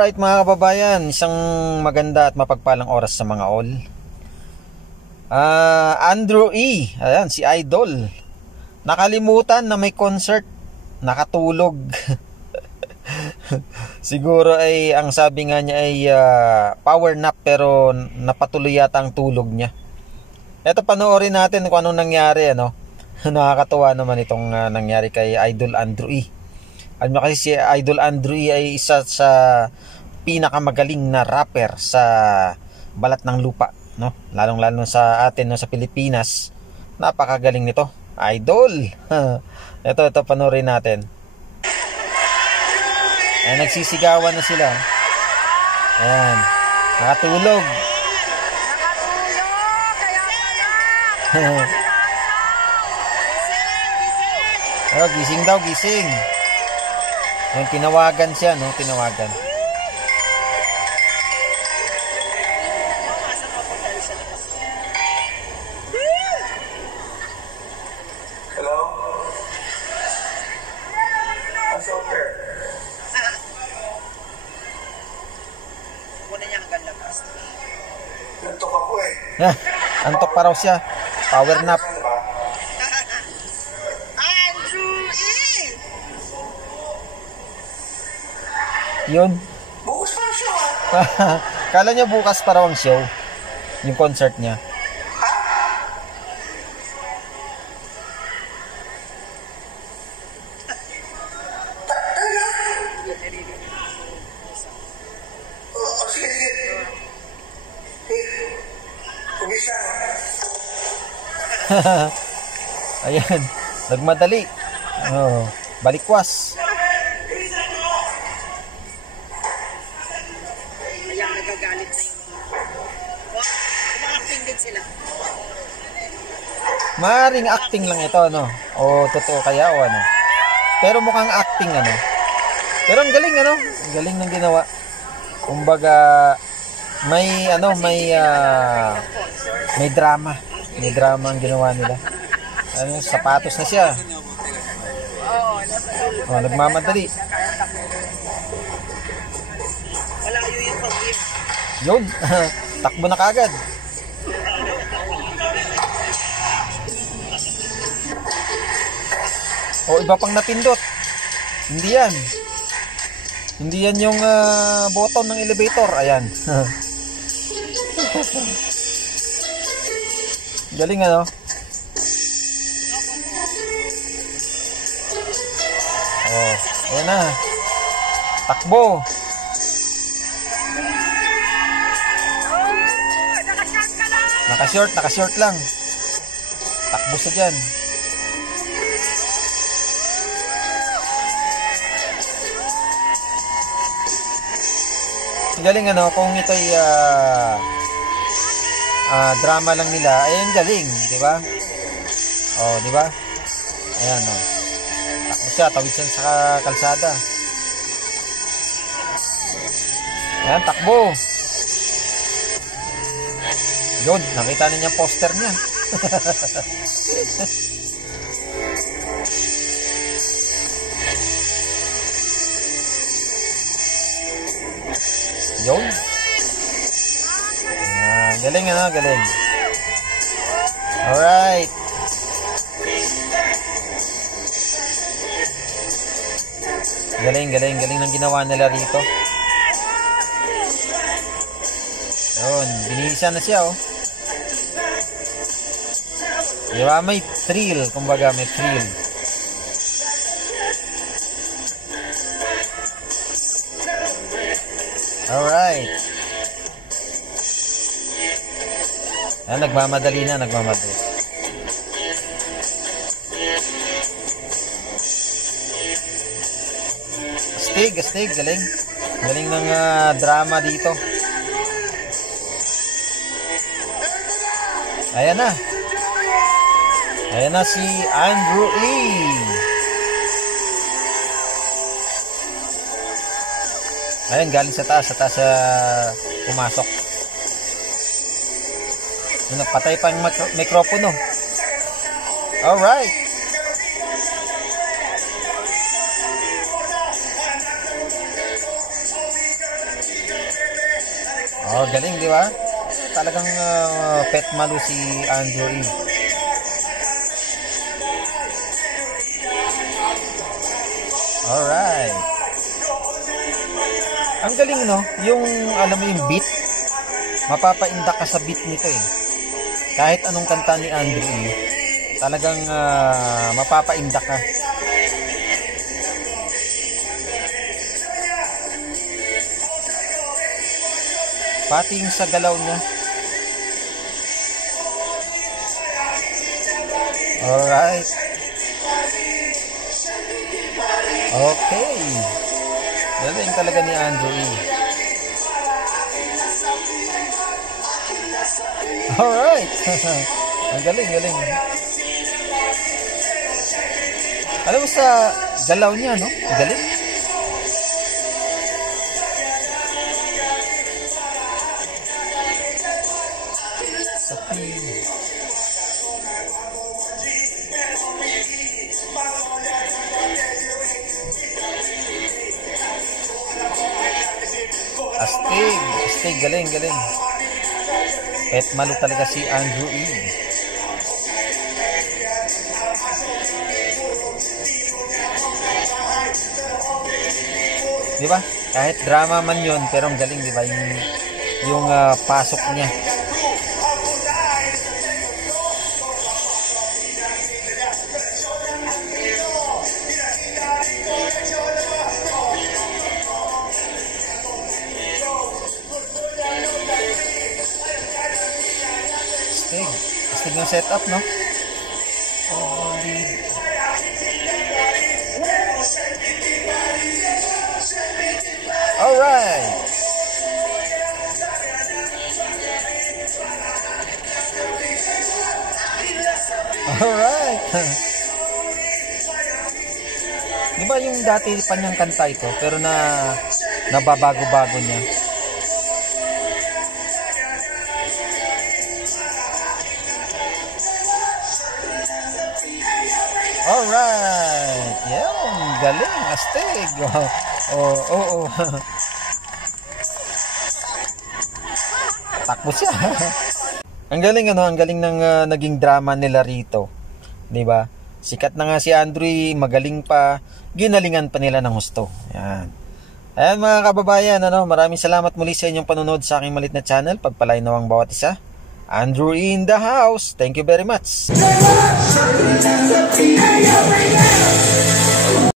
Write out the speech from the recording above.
Alright mga kababayan, isang maganda at mapagpalang oras sa mga all. Andrew E, ayan, si Idol. Nakalimutan na may concert, nakatulog. Siguro ay ang sabi nga niya ay power nap, pero napatuloy yata ang tulog niya. Eto, panoorin natin kung anong nangyari, ano. Nakakatuwa naman itong nangyari kay Idol Andrew E. Alam mo kasi si Idol Andrew E ay isa sa pinakamagaling na rapper sa balat ng lupa, no? Lalong-lalo sa atin, no, sa Pilipinas. Napakagaling nito, Idol. Ito panoorin natin. Ayan, nagsisigawan na sila. Ayan, nakatulog. Oh, gising daw, gising. Ayan, tinawagan siya, no? Tinawagan. Hello? What's up there? Muna niya hanggang labas. Nantok ako eh. Antok pa raw siya. Power nap. Andrew E! Yun. Bukas pa ang show ah. Kala niya bukas pa raw ang show. Yung concert niya. Sige. Umisa. Ayan, nagmadali. Oh, balikwas. Ayan, nagagalit na yung umakting din sila. Maring acting lang ito, no? O totoo kaya o ano? Pero mukhang acting, ano? Pero ang galing, ano? Ang galing ng ginawa. Kumbaga, may drama. May drama ang ginawa nila. Ano, sapatos na siya. Oh, nagmamadali. Malayo yung pag-iim. Yun, takbo na kagad. O, iba pang napindot. Hindi yan. Hindi yan yung button ng elevator. Ayan. Galing, ano? Oh, ayan na. Takbo. Naka-short lang. Takbo sa dyan. Galing, ano, kung ito'y drama lang nila, ayun, galing, di ba? Oh, di ba? Ayan, oh. Takbo siya, tawid siya sa kalsada. Ayan, takbo. Yun, nakita na niya poster niya. Yun. Galing, ano, galing. Alright. Galing ng ginawa nila rito. Yun, binihisa na siya, oh. Diba, may thrill, kumbaga may thrill. Alright. Nagmamadali na. Astig, galing. Galing ng drama dito. Ayan na si Andrew E. Ayan, galing sa taas pumasok. Napatay pa yung mikropono. Alright. Oh, galing, di ba? Talagang pet malu si Andrew E. Alright. Ang galing, no? Yung, alam mo yung beat, mapapaindak ka sa beat nito eh. Kahit anong kanta ni Andrew E, talagang mapapaindak ka. Pati yung sa galaw niya. Alright. Okay. Galing talaga ni Andrew E. Alright. Ang galing, galing. Alam mo sa galaw niya, no? Galing. Astig, galing, galing. Pet malu talaga si Andrew E. Di ba? Kahit drama man yun, pero ang galing, di ba? Yung pasok niya. Astig yung setup, no? Alright. Alright. Di ba yung dati pa niyang kanta ito, pero nababago-bago niya? Alright. Yan. Galing. Astig. Oo. Takbo siya. Ang galing, ano? Ang galing ng naging drama nila rito. 'Di ba? Sikat na nga si Andrew, magaling pa. Ginalingan pa nila ng husto. Yan. Ayan mga kababayan, ano? Maraming salamat muli sa inyong panonood sa aking malit na channel. Pagpalain nawang bawat isa. Andrew in the house. Thank you very much.